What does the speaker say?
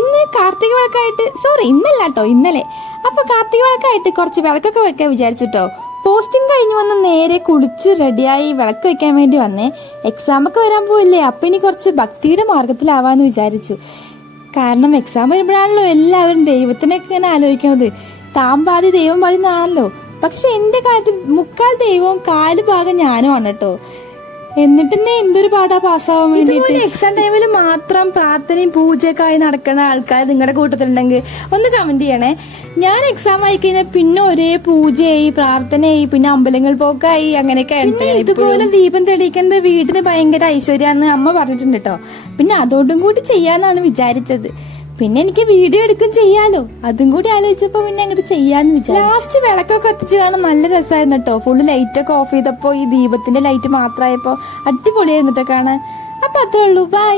ഇന്ന് കാർത്തിക വിളക്കായിട്ട് ഇന്നല്ല കേട്ടോ ഇന്നലെ. അപ്പൊ കാർത്തിക വിളക്കായിട്ട് കുറച്ച് വിളക്കൊക്കെ വെക്കാൻ വിചാരിച്ചിട്ടോ. പോസ്റ്റിംഗ് കഴിഞ്ഞ് വന്ന് നേരെ കുളിച്ച് റെഡിയായി വിളക്ക് വെക്കാൻ വേണ്ടി വന്നേ. എക്സാം ഒക്കെ വരാൻ പോയില്ലേ, അപ്പൊ ഇനി കുറച്ച് ഭക്തിയുടെ മാർഗത്തിലാവാന്ന് വിചാരിച്ചു. കാരണം എക്സാം വരുമ്പോഴാണല്ലോ എല്ലാവരും ദൈവത്തിനൊക്കെ ഇങ്ങനെ ആലോചിക്കണത്. താൻ പാതി ദൈവം പാതി എന്നാണല്ലോ. പക്ഷെ എന്റെ കാര്യത്തിൽ മുക്കാൽ ദൈവവും കാല് ഭാഗം ഞാനും ആണ് കേട്ടോ. എന്നിട്ട് തന്നെ എന്തൊരു പാടാ പാസ്സാവാൻ വേണ്ടിട്ട്. എക്സാം ടൈമിൽ മാത്രം പ്രാർത്ഥനയും പൂജയൊക്കെ ആയി നടക്കുന്ന ആൾക്കാർ നിങ്ങളുടെ കൂട്ടത്തിലുണ്ടെങ്കിൽ ഒന്ന് കമന്റ് ചെയ്യണേ. ഞാൻ എക്സാം ആയി കഴിഞ്ഞാൽ പിന്നെ ഒരേ പൂജയായി, പ്രാർത്ഥനയായി, പിന്നെ അമ്പലങ്ങൾ പോക്കായി, അങ്ങനെയൊക്കെ. ഇതുപോലെ ദീപം തെളിയിക്കുന്നത് വീടിന് ഭയങ്കര ഐശ്വര്യാന്ന് അമ്മ പറഞ്ഞിട്ടുണ്ട് കേട്ടോ. പിന്നെ അതോടും കൂടി ചെയ്യാന്നാണ് വിചാരിച്ചത്. പിന്നെ എനിക്ക് വീഡിയോ എടുക്കും ചെയ്യാലോ, അതും കൂടി ആലോചിച്ചപ്പോ പിന്നെ അങ്ങോട്ട് ചെയ്യാന്ന് വിചാരിച്ചു. ലാസ്റ്റ് വിളക്കൊക്കെ കത്തിച്ചതാണ്, നല്ല രസമായിരുന്നു കേട്ടോ. ഫുള്ള് ലൈറ്റൊക്കെ ഓഫ് ചെയ്തപ്പോ ഈ ദീപത്തിന്റെ ലൈറ്റ് മാത്രമായപ്പോ അടിപൊളിയായിരുന്നു കാണാൻ. അപ്പൊ അത്രേ ഉള്ളൂ, ബൈ.